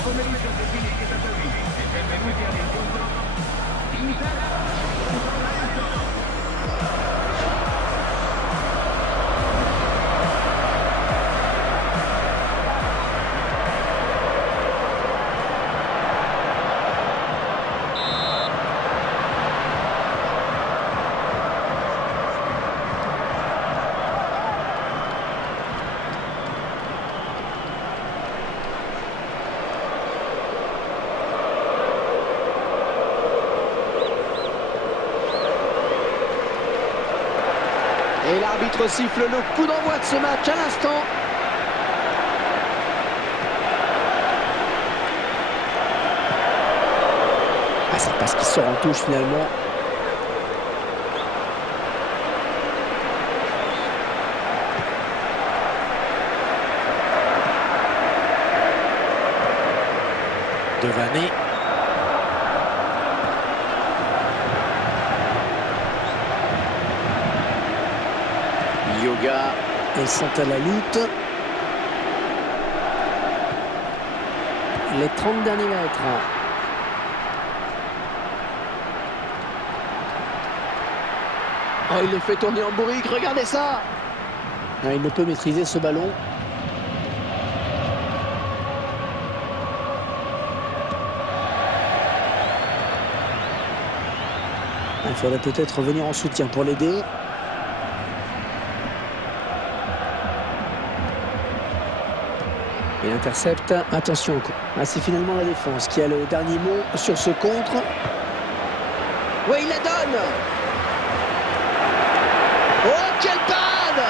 pomeriggio gentili spettatori e benvenuti all'incontro Italia contro l'Arancio. Et l'arbitre siffle le coup d'envoi de ce match à l'instant. Ah, c'est parce qu'il sort en touche finalement. Devané. Yoga, ils sont à la lutte. Les 30 derniers mètres. Oh, il le fait tourner en bourrique, regardez ça. Ah, il ne peut maîtriser ce ballon. Il faudrait peut-être revenir en soutien pour l'aider. Il intercepte. Attention, c'est finalement la défense qui a le dernier mot sur ce contre. Oui, il la donne. Oh, quelle panne!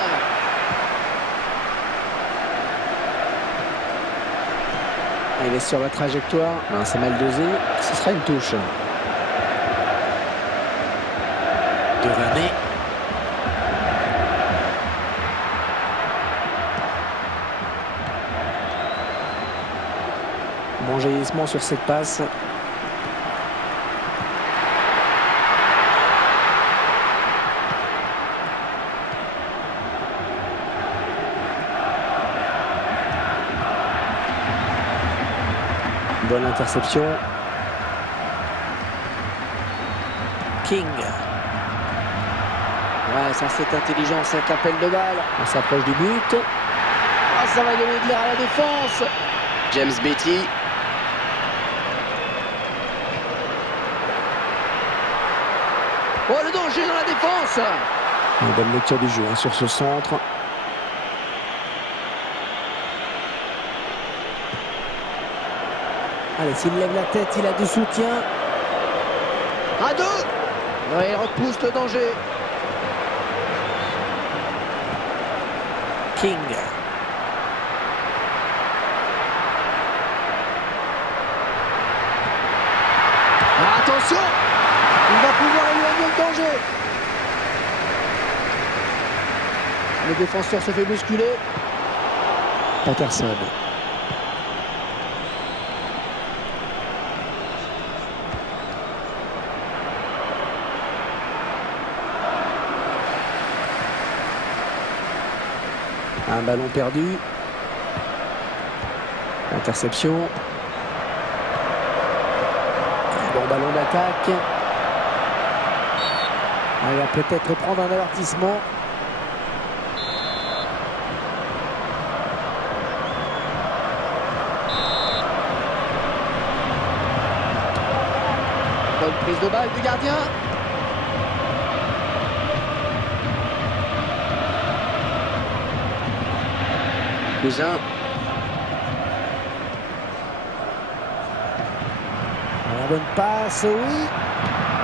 Il est sur la trajectoire. C'est mal dosé. Ce sera une touche. Devané. Bon jaillissement sur cette passe. Bonne interception. King. Ouais, ça c'est intelligent, cet appel de balle. On s'approche du but. Ah, ça va donner de l'air à la défense. James Beattie. Oh, le danger dans la défense. Une bonne lecture du jeu sur ce centre. Allez, s'il lève la tête, il a du soutien. À deux. Ouais, il repousse le danger. King. Attention, il va pouvoir éloigner le danger. Le défenseur se fait bousculer. Patterson. Un ballon perdu. Interception. Bon ballon d'attaque. Il va peut-être prendre un avertissement. Bonne prise de balle du gardien. Cousin. La bonne passe, oui.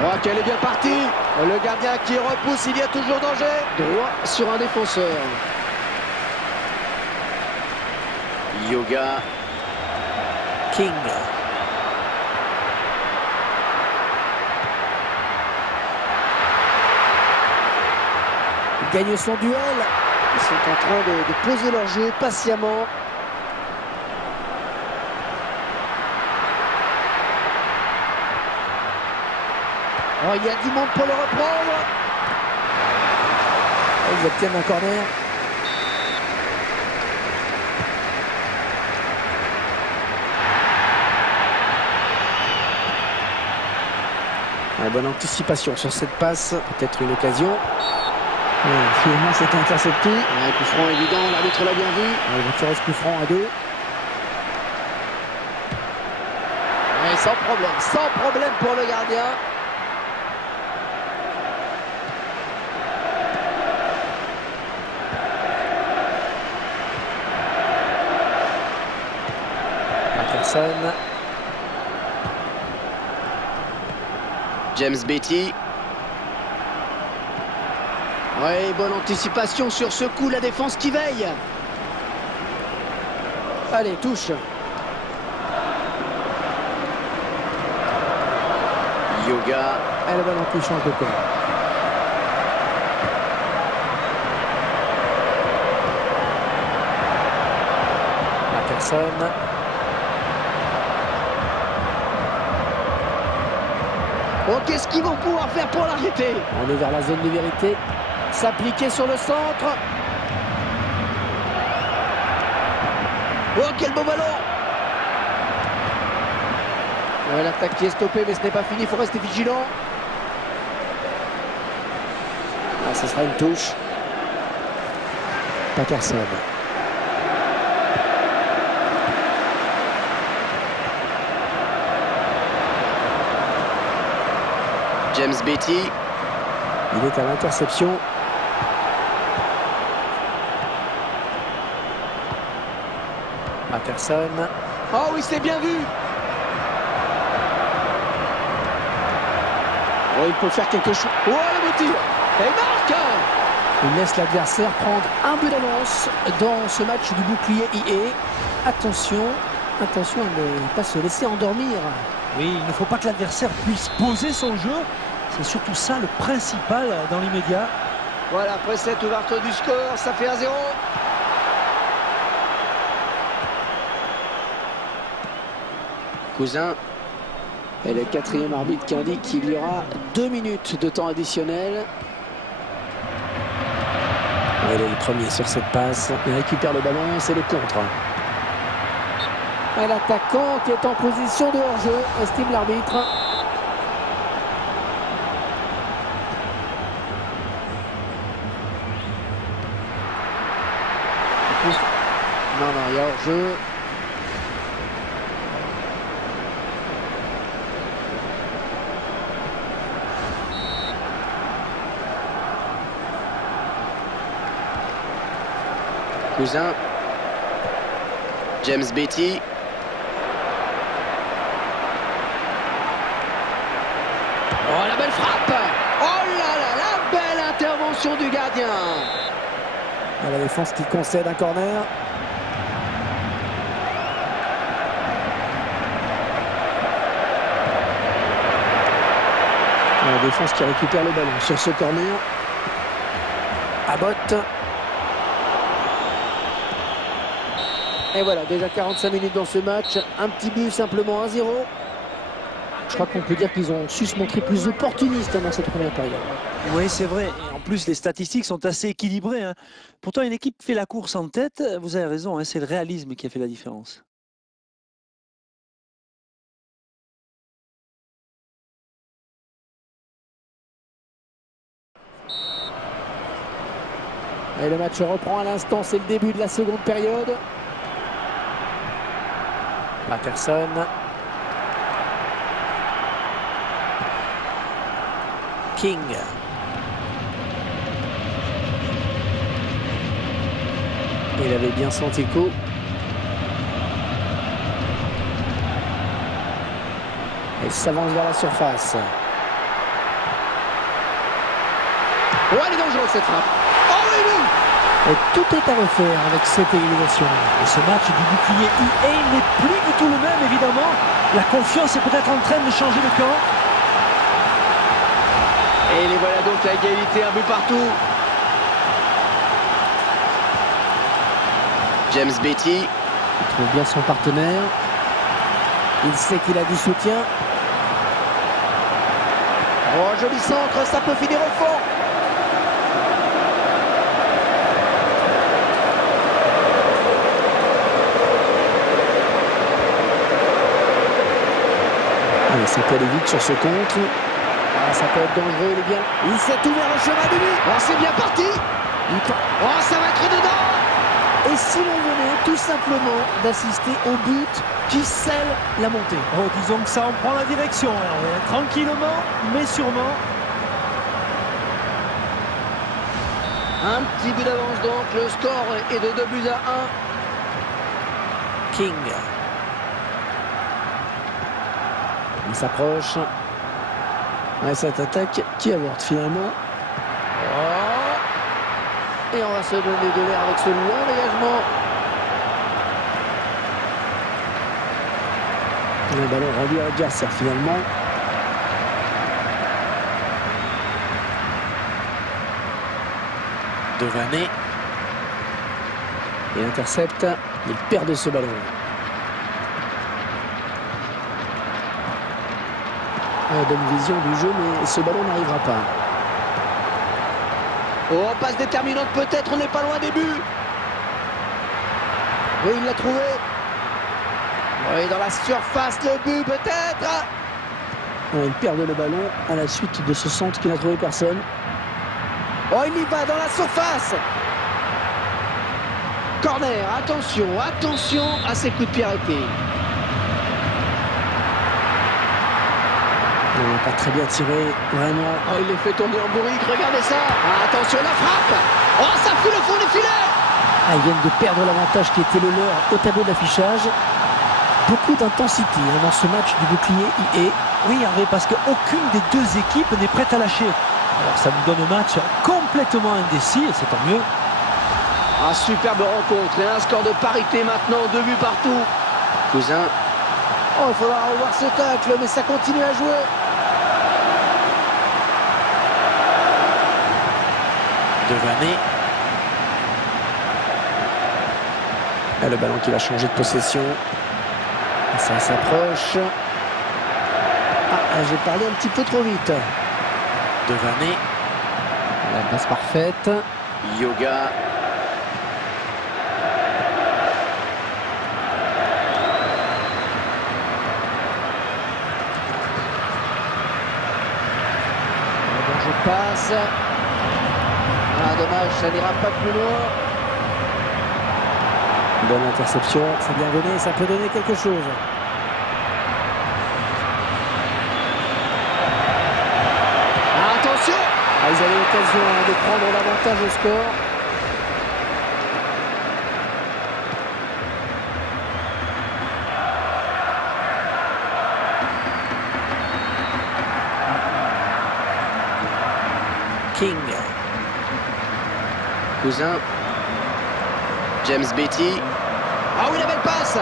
Oh, qu'elle est bien partie. Le gardien qui repousse, il y a toujours danger. Droit sur un défenseur. Yoga. King. Il gagne son duel. Ils sont en train de poser leur jeu patiemment. Oh, il y a du monde pour le reprendre. Ils obtiennent un corner. Ouais, bonne anticipation sur cette passe, peut-être une occasion. Finalement, c'est intercepté. Ouais, coup franc évident, l'arbitre l'a bien vu. Ouais, il va tirer ce coup franc à 2. Ouais, sans problème pour le gardien. Patterson. James Beattie. Ouais, bonne anticipation sur ce coup, la défense qui veille. Allez, touche. Yoga. Et le ballon qui change de corps. Patterson. Oh, qu'est-ce qu'ils vont pouvoir faire pour l'arrêter? On est vers la zone de vérité. S'appliquer sur le centre. Oh, quel beau ballon! Ouais, l'attaque qui est stoppée, mais ce n'est pas fini, il faut rester vigilant. Ah, ce sera une touche. Patterson. James Beattie. Il est à l'interception. Patterson. Oh oui, c'est bien vu. Oh, il peut faire quelque chose. Oh, le tir. Et il marque. Il laisse l'adversaire prendre un but d'avance dans ce match du bouclier IE. Attention à ne pas se laisser endormir. Oui, il ne faut pas que l'adversaire puisse poser son jeu. C'est surtout ça le principal dans l'immédiat. Voilà, après cette ouverture du score, ça fait 1-0. Cousin. Et le quatrième arbitre qui indique qu'il y aura 2 minutes de temps additionnel. Il est le premier sur cette passe. Il récupère le ballon, c'est le contre. Et l'attaquant qui est en position de hors-jeu, estime l'arbitre. Non, il y a hors-jeu. Cousin. James Beattie. Oh, la belle frappe! Oh là là, la belle intervention du gardien! La défense qui concède un corner. La défense qui récupère le ballon sur ce corner. Abbott. Et voilà, déjà 45 minutes dans ce match. Un petit but, simplement 1-0. Je crois qu'on peut dire qu'ils ont su se montrer plus opportunistes dans cette première période. Oui, c'est vrai. Et en plus, les statistiques sont assez équilibrées, hein. Pourtant, une équipe fait la course en tête. Vous avez raison, hein, c'est le réalisme qui a fait la différence. Et le match reprend à l'instant, c'est le début de la seconde période. Patterson. King. Il avait bien senti le coup. Et s'avance vers la surface. Oh, elle est dangereuse cette frappe. Oh oui, oui. Et tout est à refaire avec cette élimination. Et ce match du bouclier IE n'est plus du tout le même, évidemment. La confiance est peut-être en train de changer de camp. Et les voilà donc à égalité, un but partout. James Beattie. Il trouve bien son partenaire. Il sait qu'il a du soutien. Oh, joli centre, ça peut finir au fond. Allez, ça peut aller vite sur ce compte. Ah, ça peut être dangereux, il est bien. Il s'est ouvert le chemin de but. Oh, c'est bien parti. Oh, ça va être dedans. Et si l'on venait tout simplement d'assister au but qui scelle la montée. Oh, disons que ça en prend la direction, Hervé. Tranquillement, mais sûrement. Un petit but d'avance donc, le score est de 2-1. King. Il s'approche. Ouais, cette attaque qui avorte finalement. Oh. Et on va se donner de l'air avec ce long dégagement. Le ballon rendu à l'adversaire finalement. Devané. Il intercepte. Il perd ce ballon. Bonne vision du jeu, mais ce ballon n'arrivera pas. Oh, passe déterminante peut-être, on n'est pas loin des buts. Oui, il l'a trouvé. Oui, dans la surface, le but peut-être. Oh, il perd le ballon à la suite de ce centre qui n'a trouvé personne. Oh, il y va dans la surface. Corner, attention, attention à ces coups de pied arrêtés. Non, pas très bien tiré, vraiment. Oh, il les fait tourner en bourrique, regardez ça. Ah, attention, la frappe. Oh, ça fout le fond des filets. Ah, ils viennent de perdre l'avantage qui était le leur au tableau d'affichage. Beaucoup d'intensité dans ce match du bouclier IE. Oui, Hervé, parce qu'aucune des deux équipes n'est prête à lâcher. Alors ça nous donne un match complètement indécis, et c'est tant mieux. Ah, superbe rencontre et un score de parité maintenant, 2 buts partout. Cousin. Oh, il faudra revoir ce tacle, mais ça continue à jouer. Devané. Le ballon qui va changer de possession. Ça s'approche. Ah, j'ai parlé un petit peu trop vite. Devané. La passe parfaite. Yoga. Je passe. Ah, dommage, ça n'ira pas plus loin. Bonne interception, c'est bien donné, ça peut donner quelque chose. Ah, attention! Ah, ils avaient l'occasion de prendre l'avantage au score. King. Cousin. James Beattie. Ah oui, la belle passe.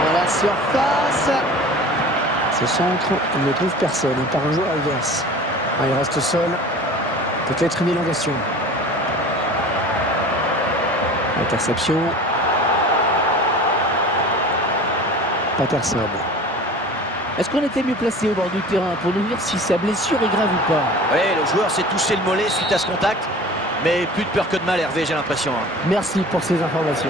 Dans la surface. Ce centre, il ne trouve personne par un joueur adverse. Ah, il reste seul. Peut-être une élongation. Interception. Patterson. Est-ce qu'on était mieux placé au bord du terrain pour nous dire si sa blessure est grave ou pas? Oui, le joueur s'est touché le mollet suite à ce contact. Mais plus de peur que de mal, Hervé, j'ai l'impression. Merci pour ces informations.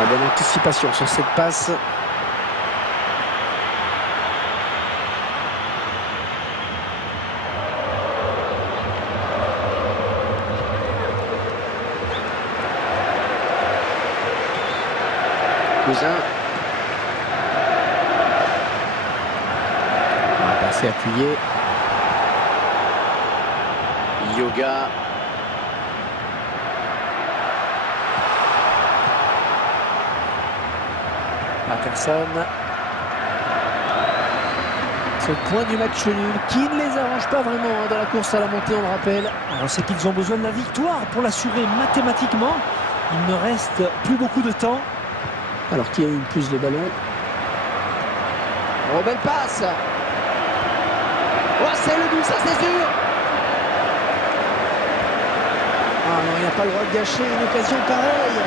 La bonne anticipation sur cette passe. Cousin. On va passer appuyé. Yoga. Patterson. Ce point du match nul qui ne les arrange pas vraiment dans la course à la montée, on le rappelle. Alors c'est qu'ils ont besoin de la victoire pour l'assurer mathématiquement. Il ne reste plus beaucoup de temps. Alors qui a eu plus de ballons? Oh, belle passe. Oh, c'est le but, ça c'est sûr. Ah non, il n'y a pas le droit de gâcher une occasion pareille.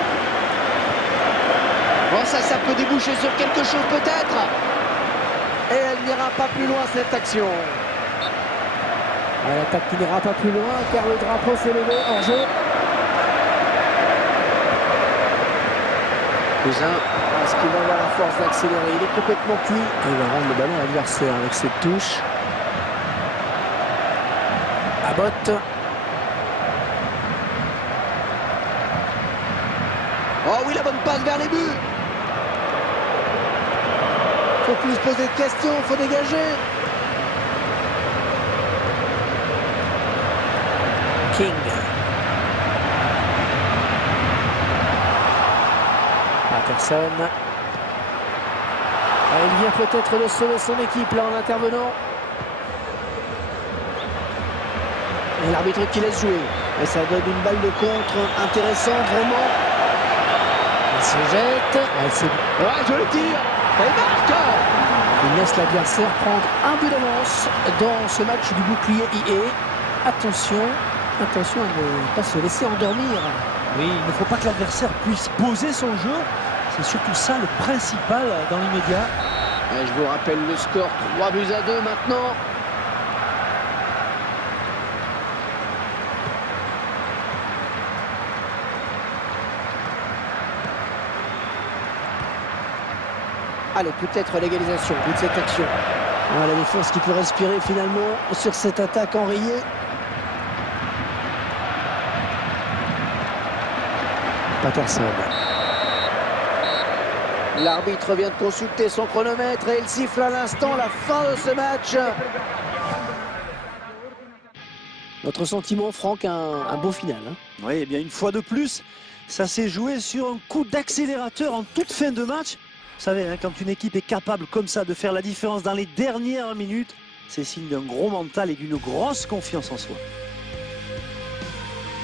Bon, ça peut déboucher sur quelque chose peut-être. Et elle n'ira pas plus loin cette action. L'attaque qui n'ira pas plus loin car le drapeau s'est levé en jeu. Cousin, est-ce qu'il va avoir la force d'accélérer? Il est complètement cuit. Et il va rendre le ballon à l'adversaire avec cette touche. Abbott. Oh oui, la bonne passe vers les buts. Faut plus se poser de questions, faut dégager. King. Patterson. Il vient peut-être de sauver son équipe là en intervenant. Et l'arbitre qui laisse jouer. Et ça donne une balle de contre intéressante vraiment. Elle se jette. Ouais, je le tire. Elle marque. Il laisse l'adversaire prendre un but d'avance dans ce match du bouclier IE. Attention à ne pas se laisser endormir. Oui, il ne faut pas que l'adversaire puisse poser son jeu. C'est surtout ça le principal dans l'immédiat. Je vous rappelle le score, 3-2 maintenant. Allez, peut-être l'égalisation, au bout de cette action. La défense qui peut respirer finalement sur cette attaque enrayée. Patterson. L'arbitre vient de consulter son chronomètre et il siffle à l'instant la fin de ce match. Votre sentiment, Franck, un beau final. Hein? Oui, eh bien une fois de plus, ça s'est joué sur un coup d'accélérateur en toute fin de match. Vous savez, hein, quand une équipe est capable comme ça de faire la différence dans les dernières minutes, c'est signe d'un gros mental et d'une grosse confiance en soi.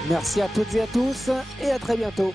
Merci à toutes et à tous et à très bientôt.